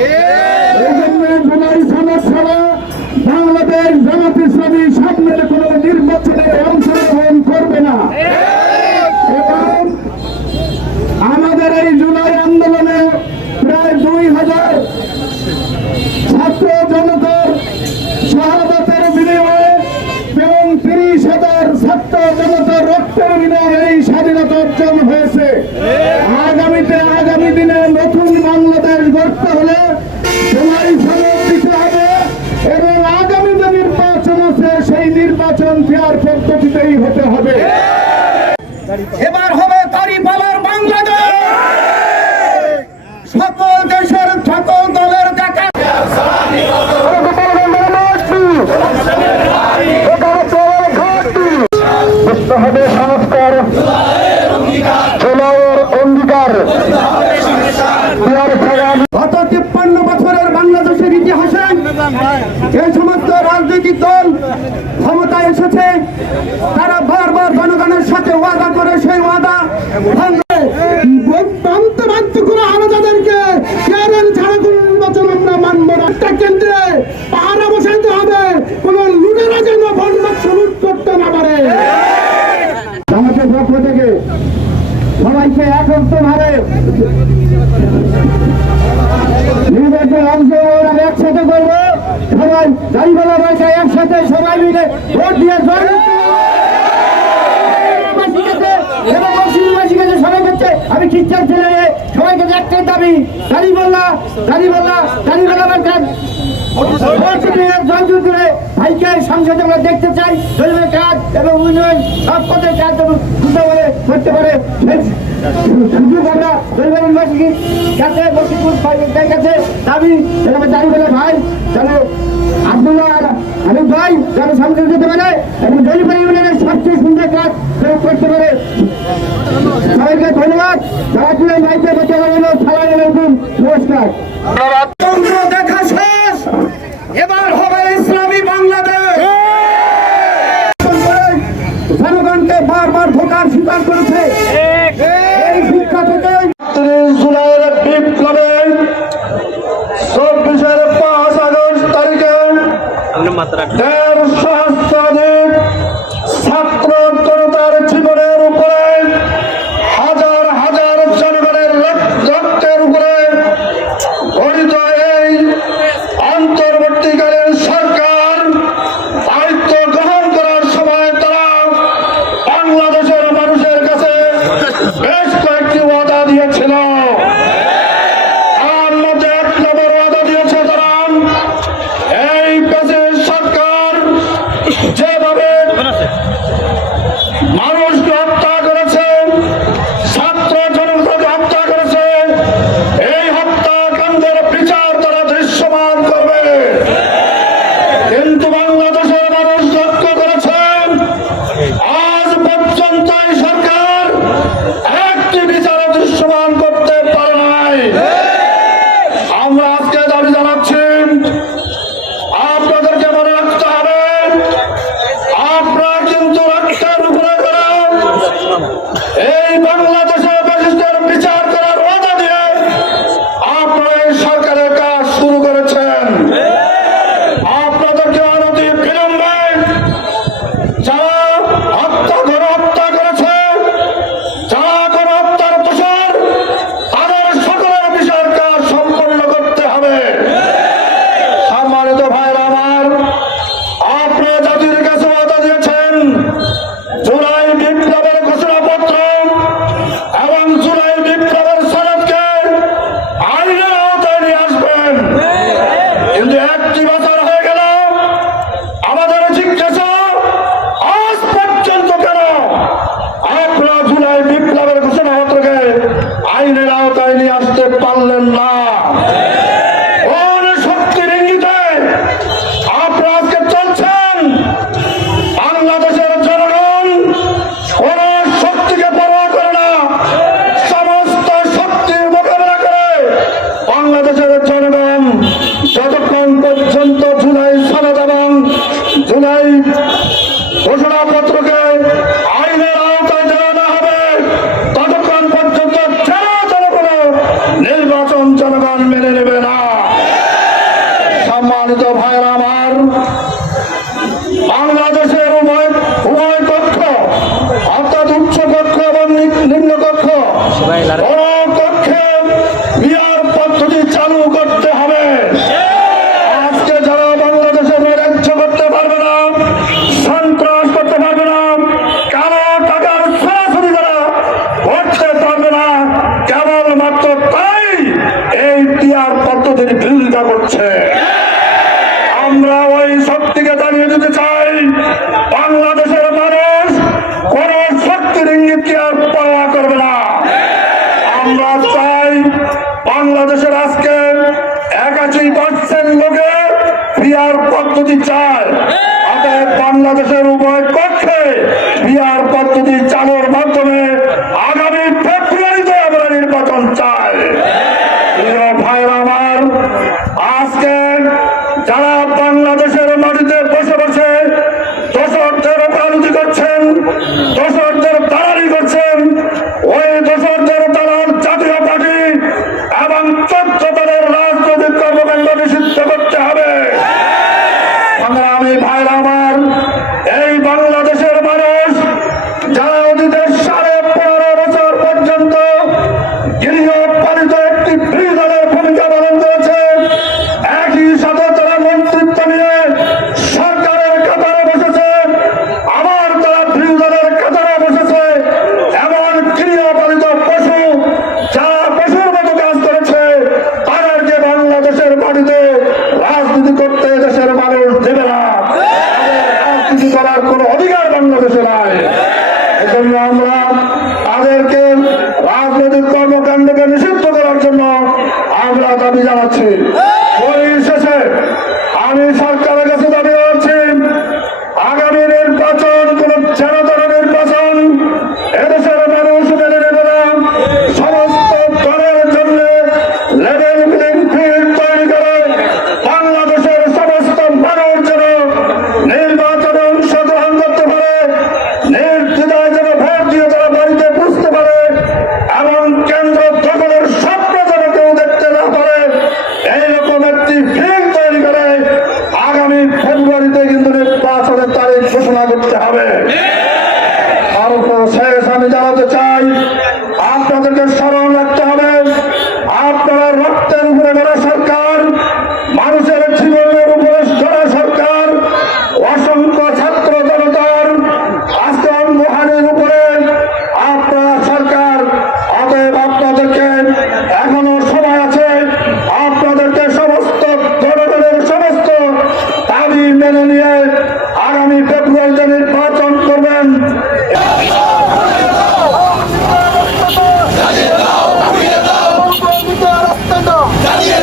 এই জন্য জুলাই সনদ ছাড়া বাংলাদেশ জামাত ইসলামী সামনে কোনো নির্বাচনে অংশগ্রহণ করবে না। এবং আমাদের এই জুলাই আন্দোলনে প্রায় 2000 ছাত্র জনতার শাহাদাতের বিনিময়ে এবং 30,000 ছাত্র জনতার রক্তের বিনিময়ে এই স্বাধীনতা অর্জন হয়েছে। আগামী দিনে নতুন বাংলাদেশ গড়তে হলে জুলাই সনদ দিতে হবে এবং আগামী যে নির্বাচন আছে সেই নির্বাচন ফেয়ার পদ্ধতিতেই হতে হবে। এবার হবে দাঁড়িপাল্লার বাংলাদেশ, সকল দেশের সকল দলের দেখা হবে সংস্কার অঙ্গীকার। গত 53 বছরের বাংলাদেশের ইতিহাসে এই সমস্ত রাজনৈতিক দল ক্ষমতায় এসেছে, তারা বারবার জনগণের সাথে ওয়াদা করে সেই ওয়াদা কোনো আলাদাদেরকে ছাড়া কোন নির্বাচন আমরা মানব না। একটা কেন্দ্রে পাহারা বসাইতে হবে, কোন লুটেরা যেন ভোট লুট করতে না পারে। আমাদের পক্ষ থেকে সবাইকে একত্রভাবে নির্বাচন অংশগ্রহণ আমরা একসাথে করবো। সবাই দাঁড়িপাল্লা বাড়িতে একসাথে সবাই মিলে ভোট দিয়ে আমি খ্রিস্টান ছেলে সবাই কাছে একটাই দাবি, দাঁড়িপাল্লা ভাইকে সংসদে আমরা দেখতে চাই। দলীয় কাজ এবং উন্নয়ন সব পথে কাজ করতে পারে সুযোগ আমরা দলীয়বাসীর কাছে কাছে দাবি দাঁড়িপাল্লা ভাই যেন আব্দুল্লাহ আমি ভাই যেন সংসদে যেতে পারে এবং দলীয় ইউনিয়নের সবচেয়ে সুন্দর কাজ করতে পারে। সবাইকে ধন্যবাদ। ভাইকে বেঁচে গেল নমস্কার। দেখা শেষ, এবার হবে ইসলামী বাংলাদেশ। জনগণকে বারবার ধোঁকার শিকার করেছে। এই শিক্ষা থেকে 30 জুলাইয়ের বিপ্লবে 24 5 আগস্ট তারিখে 1.5 সহস্রাধিক ছাত্র জনতার জীবনের উপরে, হাজার হাজার জনগণের রক্তের উপরে গঠিত এই অন্তর্বর্তীকালীন সরকার দায়িত্ব গ্রহণ করার সময় তারা বাংলাদেশের মানুষের কাছে বেশ কয়েকটি ওয়াদা দিয়েছিল। তার মধ্যে 1 নম্বর ওয়াদা দিয়েছে তারা এই প্যাসেজ সরকার যেভাবে মানুষকে হত্যা করেছে, ছাত্র জনতাকে হত্যা করেছে, এই হত্যাকাণ্ডের বিচার তারা দৃশ্যমান করবে। কিন্তু বাংলাদেশের মানুষ লক্ষ্য করেছেন আজ পর্যন্ত এই সরকার একটি বিচার দৃশ্যমান করতে পারে নাই। আমরা আজকে দাবি জানাচ্ছি, আপনাদেরকে মনে রাখতে হবে আপনারা কিন্তু রক্তের উপরে করা এই বাংলাদেশের ফ্যাসিস্টের বিচার করার ওয়াদা দিয়ে আপনারা এই সরকারের কাজ শুরু করেছেন। আপনাদেরকে অনতি বিলম্বে যারা হত্যা করেছে, যারা কোন হত্যার দোষর, তাদের সকলের বিচার কাজ সম্পন্ন করতে হবে। শক্তির বিরোধিতা করছে। আমরা ওই শক্তিকে জানিয়ে দিতে চাই, বাংলাদেশের মানুষ কোন শক্তির ইঙ্গিতকে আর পালনা করবে না। আমরা চাই বাংলাদেশের আজকে 81% লোকে পিআর পদ্ধতি চায়। অতএব বাংলাদেশের উভয় পক্ষে পিআর পদ্ধতি চালুর মাধ্যমে আগামী ফেব্রুয়ারিতে আমরা নির্বাচন চাই। প্রিয় ভাইরা আমার, আজকে যারা বাংলাদেশের মাটিতে বসে বসে দোষরদের ওকালতি করছেন, দোষরদের দালালি করছেন, ওই দোষরদের দালাল জাতীয় পার্টি এবং 14 দলের রাজনৈতিক কর্মকাণ্ড নিষিদ্ধ করতে হবে। সংগ্রামী ভাইরা আমার, এই বাংলাদেশের মানুষ যারা অতীতের 15.5 বছর পর্যন্ত গৃহপালিত একটি বিরোধী দলের ভূমিকা পালন করেছে, একই সাথে তারা মন্ত্রিত্ব নিয়ে সরকারের কাতারে বসেছে, আবার তারা বিরোধী দলের কাতারে বসেছে। এমন গৃহপালিত পশু যারা পশুর মতো কাজ করেছে, তাদেরকে বাংলাদেশের মাটিতে রাজনীতি করতে দেশের মানুষ দেবে না। রাজনীতি করার কোন অধিকার বাংলাদেশে নাই। এজন্য আমরা তাদেরকে রাজনৈতিক কর্মকাণ্ডকে নিষিদ্ধ করার জন্য আমরা দাবি জানাচ্ছি। পরিশেষে আমি সরকারের কাছে দাবি করছি, আগামী নির্বাচন কোন জনতার নির্বাচন এদেশের মানুষ মেনে নেবে না। সমস্ত দলের জন্য লেভেল প্লেইং ফিল্ড তৈরি করে বাংলাদেশের সমস্ত মানুষ যেন নির্বাচনে অংশগ্রহণ করতে পারে, নির্দ্বিধায় যেন ভোট দিয়ে তারা বাড়িতে বুঝতে পারে এবং কেন্দ্র দখলের স্বপ্ন যেন কেউ দেখতে না পারে, এইরকম একটি ফিল্ড তৈরি করে আগামী ফেব্রুয়ারিতে কিন্তু নির্বাচনের তারিখ ঘোষণা করতে হবে। আর শেষ আমি জানাতে চাই, আপনাদেরকে স্মরণ রাখতে হবে, আপনারা রক্তের উপরে গড়া সরকার, মানুষের জীবনের উপরে গড়া সরকার, অসংখ্য ছাত্র জনতার আজকে অঙ্গহানির উপরে আপনারা সরকার। অতএব আপনাদেরকে এখনো সময় আছে, আপনাদেরকে সমস্ত জনগণের সমস্ত দাবি মেনে নিয়ে আগামী ফেব্রুয়ারিতে নির্বাচন করবেন। চালিয়ে